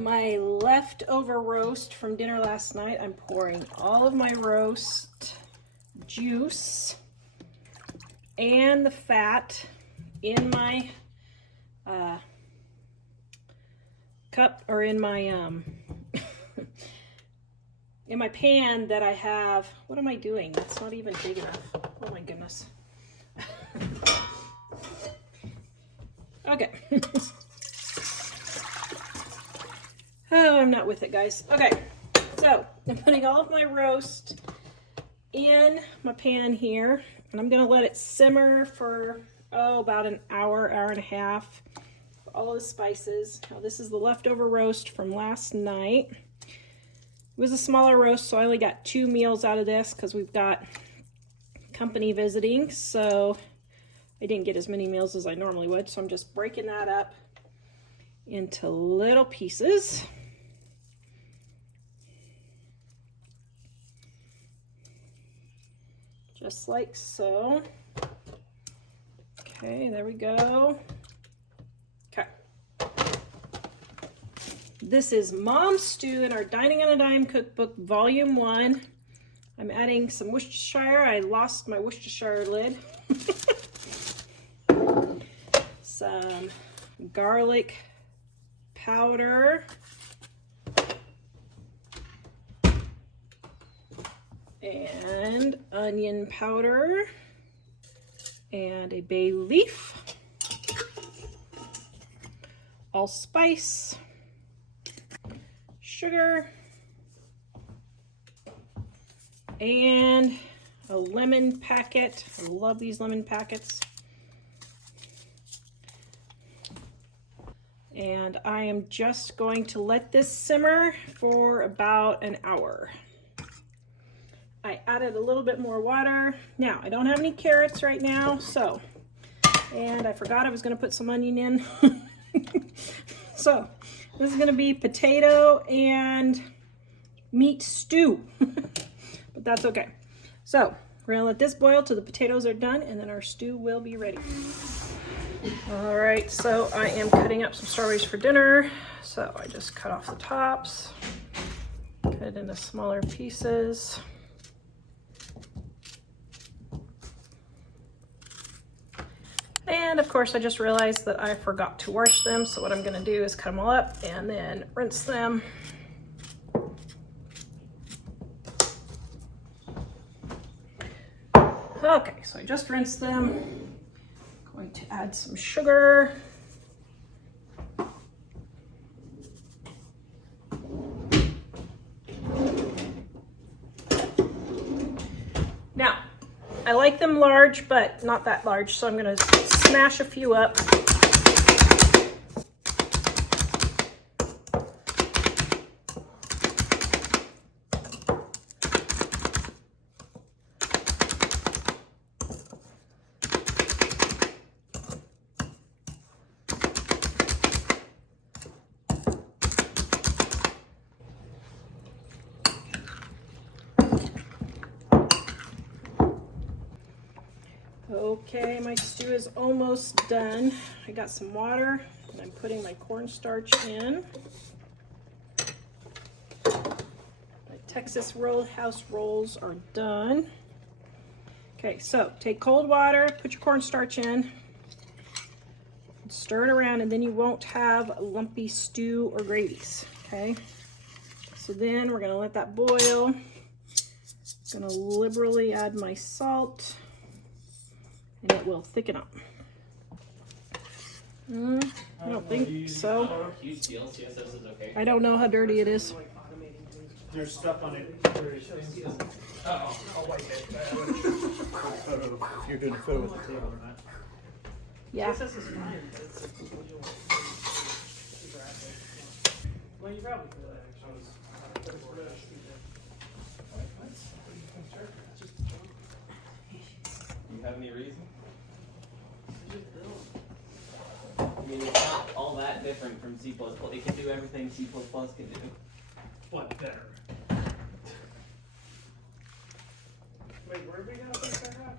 of my leftover roast from dinner last night. I'm pouring all of my roast juice and the fat in my cup, or in my in my pan that I have. What am I doing? It's not even big enough. Oh my goodness. Okay. Oh, I'm not with it, guys. Okay, so I'm putting all of my roast in my pan here, and I'm gonna let it simmer for, about an hour, hour and a half. All of the spices. Now, this is the leftover roast from last night. It was a smaller roast, so I only got 2 meals out of this because we've got company visiting, so I didn't get as many meals as I normally would. So I'm just breaking that up into little pieces. Just like so. Okay, there we go. Okay. This is Mom's Stew in our Dining on a Dime Cookbook, Volume 1. I'm adding some Worcestershire. I lost my Worcestershire lid. Some garlic powder. And onion powder. And a bay leaf. Allspice. Sugar. And a lemon packet. I love these lemon packets. And I am just going to let this simmer for about an hour. I added a little bit more water. Now, I don't have any carrots right now, so, and I forgot I was gonna put some onion in. So, this is gonna be potato and meat stew, but that's okay. So, we're gonna let this boil till the potatoes are done, and then our stew will be ready. All right, so I am cutting up some strawberries for dinner. So I just cut off the tops, cut it into smaller pieces. And of course, I just realized that I forgot to wash them. So what I'm gonna do is cut them all up and then rinse them. Okay, so I just rinsed them. Going to add some sugar. Now, I like them large, but not that large, so I'm gonna smash a few up. Okay, my stew is almost done. I got some water and I'm putting my cornstarch in. My Texas Roadhouse rolls are done. Okay, so take cold water, put your cornstarch in, stir it around, and then you won't have lumpy stew or gravies, okay? So then we're gonna let that boil. I'm gonna liberally add my salt, and it will thicken up. I don't think so. I don't know how dirty it is. There's stuff on it. I'll wipe it. If you're doing a photo with the table or not. Yeah. This is fine. Well, you probably feel that actually. You have any reason? I mean, it's not all that different from C++. It can do everything C++ can do. What, better? Wait, where are we going to put that at?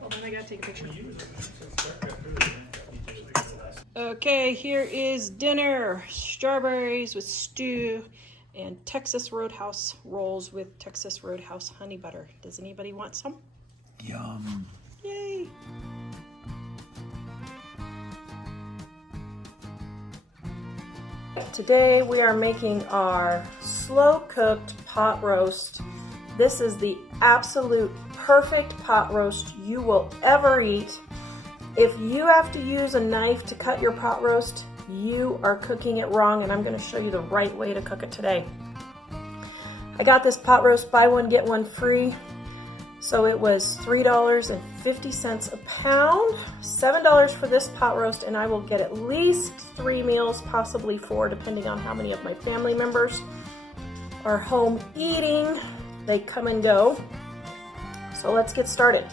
Hold on, I gotta take a picture. You use it. yes. Okay, here is dinner. Strawberries with stew and Texas Roadhouse rolls with Texas Roadhouse honey butter. Does anybody want some? Yum. Yay! Today we are making our slow-cooked pot roast. This is the absolute perfect pot roast you will ever eat. If you have to use a knife to cut your pot roast, you are cooking it wrong, and I'm going to show you the right way to cook it today. I got this pot roast buy one get one free, so it was $3.50 a pound, $7 for this pot roast, and I will get at least 3 meals, possibly 4, depending on how many of my family members are home eating. They come and go. So let's get started.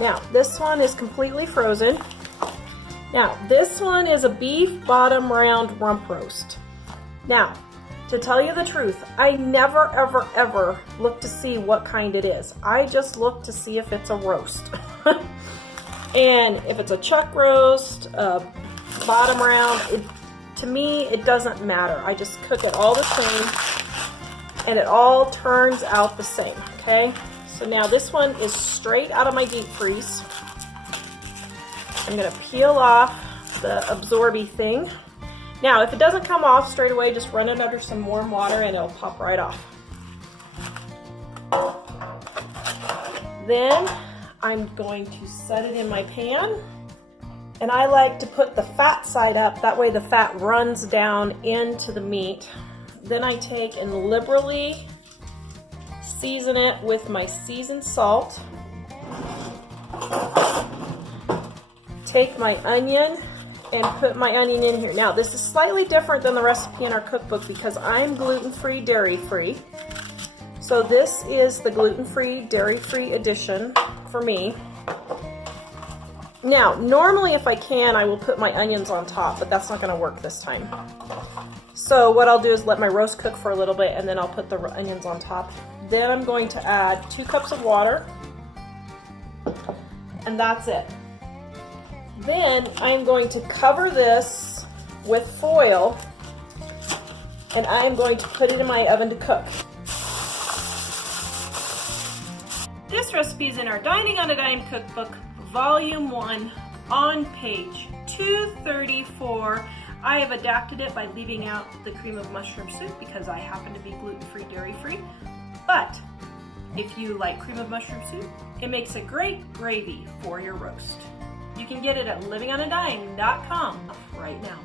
Now, this one is completely frozen. Now, this one is a beef bottom round rump roast. Now, to tell you the truth, I never, ever, ever look to see what kind it is. I just look to see if it's a roast. And if it's a chuck roast, bottom round, to me, it doesn't matter. I just cook it all the same, and it all turns out the same, okay? So now this one is straight out of my deep freeze. I'm gonna peel off the absorby thing. Now, if it doesn't come off straight away, just run it under some warm water and it'll pop right off. Then I'm going to set it in my pan. And I like to put the fat side up, that way the fat runs down into the meat. Then I take and liberally season it with my seasoned salt. Take my onion and put my onion in here. Now, this is slightly different than the recipe in our cookbook because I'm gluten-free, dairy-free. So this is the gluten-free, dairy-free edition for me. Now, normally if I can, I will put my onions on top, but that's not gonna work this time. So what I'll do is let my roast cook for a little bit and then I'll put the onions on top. Then I'm going to add 2 cups of water, and that's it. Then I'm going to cover this with foil, and I'm going to put it in my oven to cook. This recipe is in our Dining on a Dime cookbook, volume 1, on page 234. I have adapted it by leaving out the cream of mushroom soup because I happen to be gluten-free, dairy-free. But if you like cream of mushroom soup, it makes a great gravy for your roast. You can get it at livingonadime.com right now.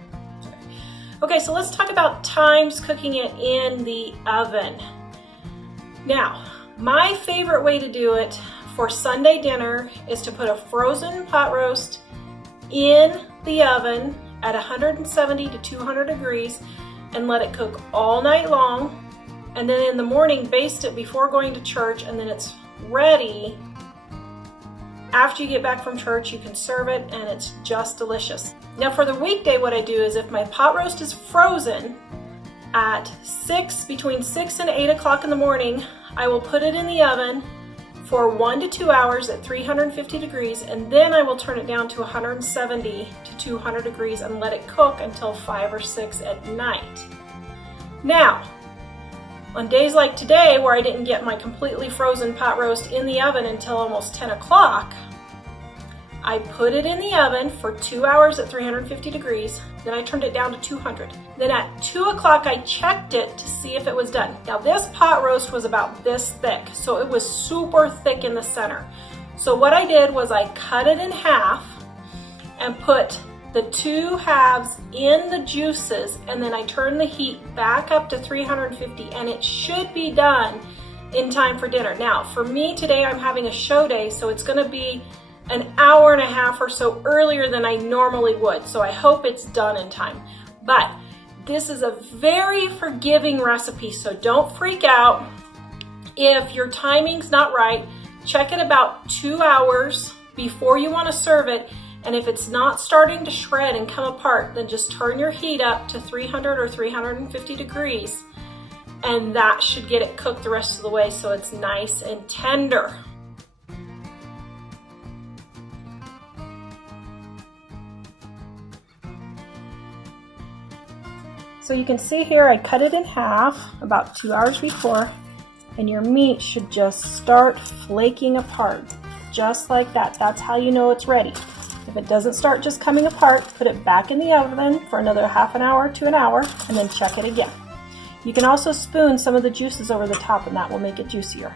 Okay, so let's talk about times cooking it in the oven. Now, my favorite way to do it for Sunday dinner is to put a frozen pot roast in the oven at 170 to 200 degrees and let it cook all night long. And then in the morning, baste it before going to church, and then it's ready. After you get back from church, you can serve it, and it's just delicious. Now for the weekday, what I do is if my pot roast is frozen at between 6 and 8 o'clock in the morning, I will put it in the oven for 1 to 2 hours at 350 degrees, and then I will turn it down to 170 to 200 degrees and let it cook until 5 or 6 at night. Now, on days like today, where I didn't get my completely frozen pot roast in the oven until almost 10 o'clock, I put it in the oven for 2 hours at 350 degrees, then I turned it down to 200. Then at 2 o'clock, I checked it to see if it was done. Now this pot roast was about this thick, so it was super thick in the center. So what I did was I cut it in half and put the 2 halves in the juices, and then I turn the heat back up to 350, and it should be done in time for dinner. Now, for me today, I'm having a show day, so it's gonna be an hour and a half or so earlier than I normally would, so I hope it's done in time. But this is a very forgiving recipe, so don't freak out. If your timing's not right, check it about 2 hours before you wanna serve it. And if it's not starting to shred and come apart, then just turn your heat up to 300 or 350 degrees, and that should get it cooked the rest of the way so it's nice and tender. So you can see here I cut it in half about 2 hours before, and your meat should just start flaking apart, just like that. That's how you know it's ready. If it doesn't start just coming apart, put it back in the oven for another half an hour to an hour, and then check it again. You can also spoon some of the juices over the top, and that will make it juicier.